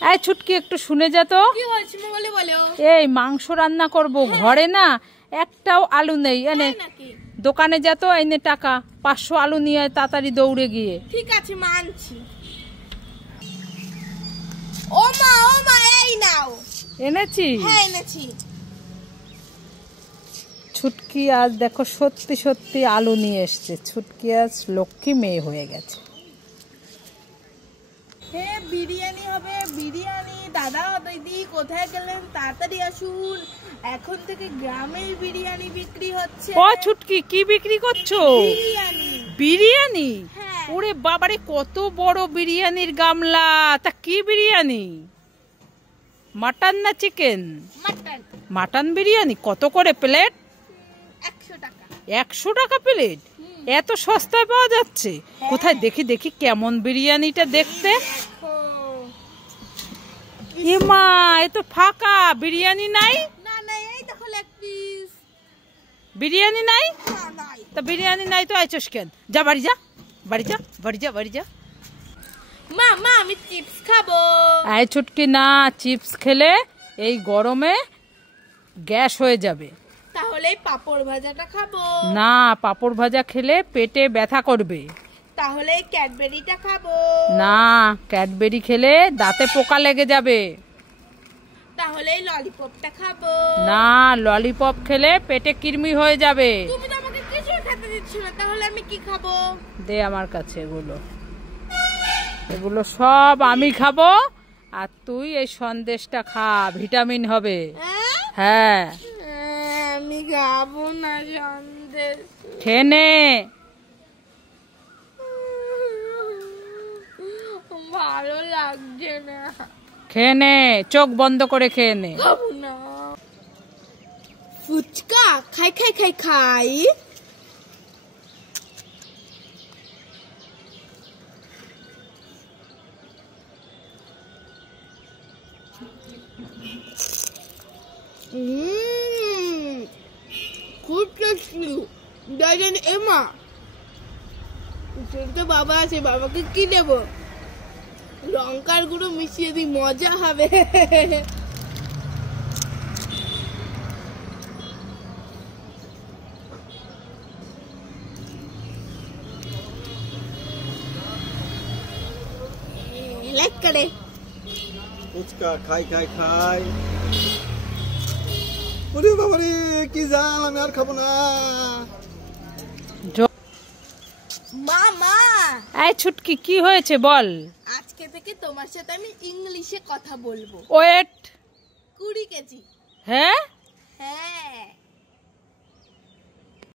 এই ছুটকি একটু শুনে যা তো। কি হয়েছে বলে বলো। এই মাংস রান্না করব, ঘরে না একটাও আলু নেই। এনে দোকানে যা তো, এনে টাকা 500 আলু নিয়ে আয় তাড়াতাড়ি দৌড়ে গিয়ে। ঠিক আছে মানছি। ও মা এই নাও। এনেছি? হ্যাঁ এনেছি। ছুটকি আজ দেখো সত্যি সত্যি আলু নিয়ে এসছে। ছুটকি আজ লক্ষ্মী মেয়ে হয়ে গেছে। হ্যাঁ বিরিয়ানি হবে, বিরিয়ানি। দাদা দিদি কোথায় গেলেন? তাড়াতাড়ি আসুন, এখন থেকে গ্রামের বিরিয়ানি বিক্রি হচ্ছে। ও ছুটকি, কি বিক্রি করছো? বিরিয়ানি। বিরিয়ানি? হ্যাঁ। ওরে বাবারে, কত বড় বিরিয়ানির গামলা! তা কি বিরিয়ানি, মাটন না চিকেন? মাটন। মাটন বিরিয়ানি কত করে প্লেট? 100 টাকা। 100 টাকা প্লেট? এত সস্তায় পাওয়া যাচ্ছে? কোথায় দেখি দেখি কেমন বিরিয়ানিটা দেখতে। এ মা, এ তো ফাঁকা, বিরিয়ানি নাই। না না, এই দেখো লেগ পিস। বিরিয়ানি নাই? না নাই। তা বিরিয়ানি নাই তো আইছস কেন? যা বাড়ি যা, বাড়ি যা, বাড়ি যা, বাড়ি যা। মা আমি চিপস খাবো। আয় ছুটকি, না চিপস খেলে এই গরমে গ্যাস হয়ে যাবে। তাহলে পাপড় ভাজাটা খাবো। না, পাপড় ভাজা খেলে পেটে ব্যথা করবে। তাহলে ক্যাডবেরিটা খাবো। না, ক্যাডবেরি খেলে দাঁতে পোকা লেগে যাবে। তাহলে ললিপপটা খাবো। না, ললিপপ খেলে পেটে কৃমি হয়ে যাবে। তুমি তো আমাকে কিছুই খেতে দিচ্ছ না, তাহলে আমি কি খাবো? দে আমার কাছে এগুলো, এগুলো সব আমি খাবো, আর তুই এই সন্দেশটা খা, ভিটামিন হবে। হ্যাঁ আমি খাবো না সন্দেশ। খেয়ে নে। ভালো লাগছে না। খেয়ে নে, চোখ বন্ধ করে খেয়ে নে। খাবো না। ফুচকা খাই খাই খাই খাই। খুব টেস্টি। জানেন এমা, তো বাবা আছে, বাবাকে কি দেব? লঙ্কার গুঁড়ো মিশিয়ে দিই, মজা হবে। লাইক করে ফুচকা খাই খাই খাই। ওরে বাবারে, কি জাল, আমি আর খাবো না। মামা। এই ছুটকি, কি হয়েছে বল? আজকে থেকে তোমার সাথে আমি ইংলিশে কথা বলবো। ওয়েট। 20 কেজি। হ্যাঁ?